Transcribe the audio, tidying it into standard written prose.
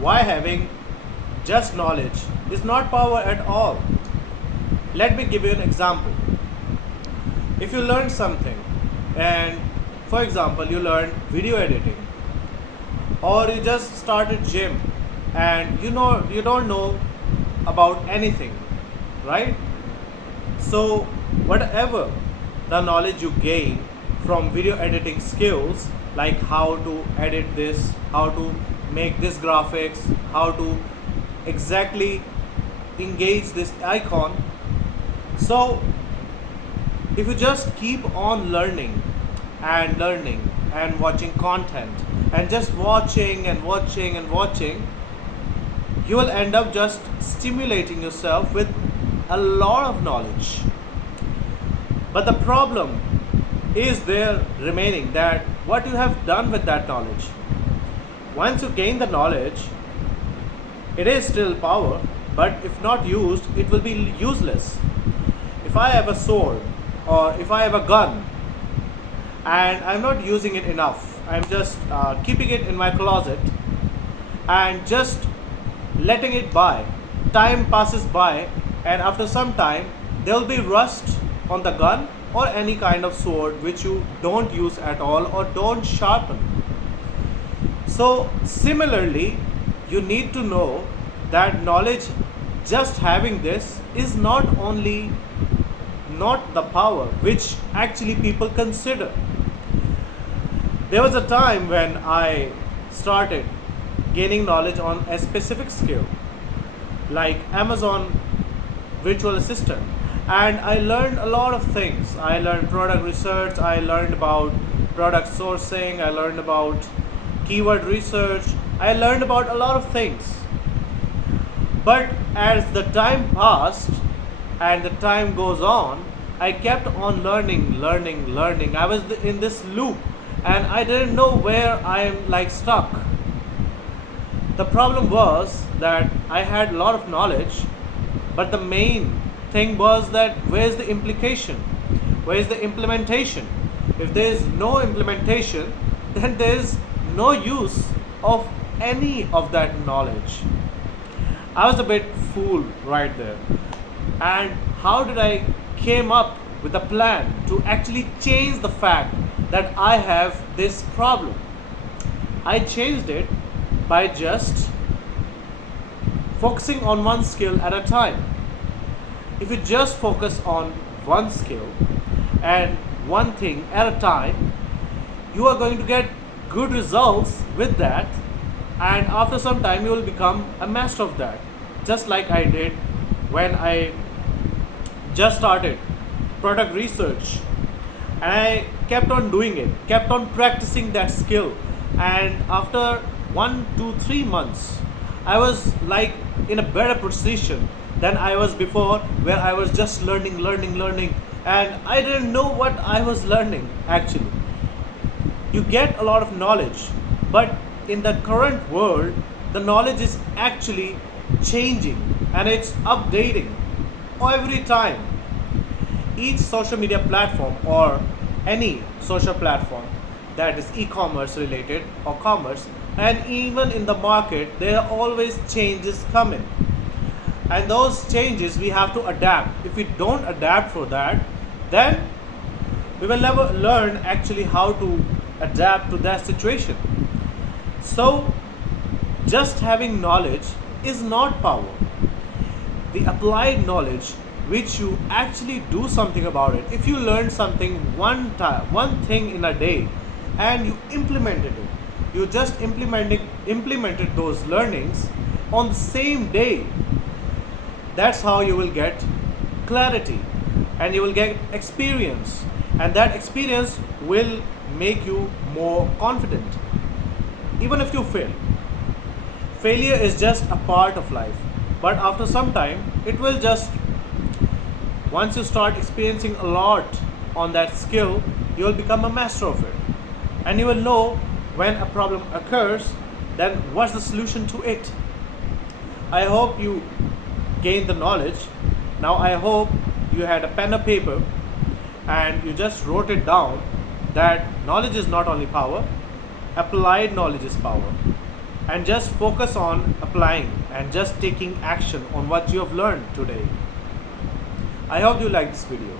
why having just knowledge is not power at all. Let me give you an example. If you learn something, and for example, you learn video editing, or you just started gym and you don't know about anything, right? So whatever the knowledge you gain from video editing skills, like how to edit this, how to make this graphics, how to exactly engage this icon. So if you just keep on learning and watching content and just watching and watching and watching, you will end up just stimulating yourself with a lot of knowledge. But the problem is there remaining, that what you have done with that knowledge. Once you gain the knowledge, it is still power, but if not used, it will be useless. If I have a sword or if I have a gun and I'm not using it enough, I'm just keeping it in my closet and just letting it by. Time passes by, and after some time, there will be rust on the gun or any kind of sword which you don't use at all or don't sharpen. So, similarly, you need to know that knowledge, just having this, is not only not the power which actually people consider. There was a time when I started gaining knowledge on a specific skill like Amazon virtual assistant, and I learned a lot of things. I learned product research, I learned about product sourcing, I learned about keyword research, I learned about a lot of things. But as the time passed and the time goes on, I kept on learning. I was in this loop and I didn't know where I am like stuck. The problem was that I had a lot of knowledge, but the main thing was that where's the implication? Where's the implementation? If there is no implementation, then there is no use of any of that knowledge. I was a bit fooled right there. And how did I came up with a plan to actually change the fact that I have this problem? I changed it by just focusing on one skill at a time. If you just focus on one skill and one thing at a time, you are going to get good results with that, and after some time you will become a master of that, just like I did when I just started product research. And I kept on doing it, kept on practicing that skill, and after 1 to 3 months I was like in a better position than I was before, where I was just learning, and I didn't know what I was learning actually. You get a lot of knowledge, but in the current world, the knowledge is actually changing and it's updating every time. Each social media platform or any social platform that is e-commerce related or commerce, and even in the market, there are always changes coming, and those changes we have to adapt. If we don't adapt for that, then we will never learn actually how to adapt to that situation. So just having knowledge is not power. The applied knowledge, which you actually do something about it. If you learn something one thing in a day, and you implemented it, you just implemented those learnings on the same day, that's how you will get clarity and you will get experience, and that experience will make you more confident. Even if you failure is just a part of life, but after some time it will just, once you start experiencing a lot on that skill, you will become a master of it, and you will know when a problem occurs, then what's the solution to it. I hope you gained the knowledge. Now I hope you had a pen and paper and you just wrote it down, that knowledge is not only power, applied knowledge is power. and just focus on applying and just taking action on what you have learned today. I hope you like this video.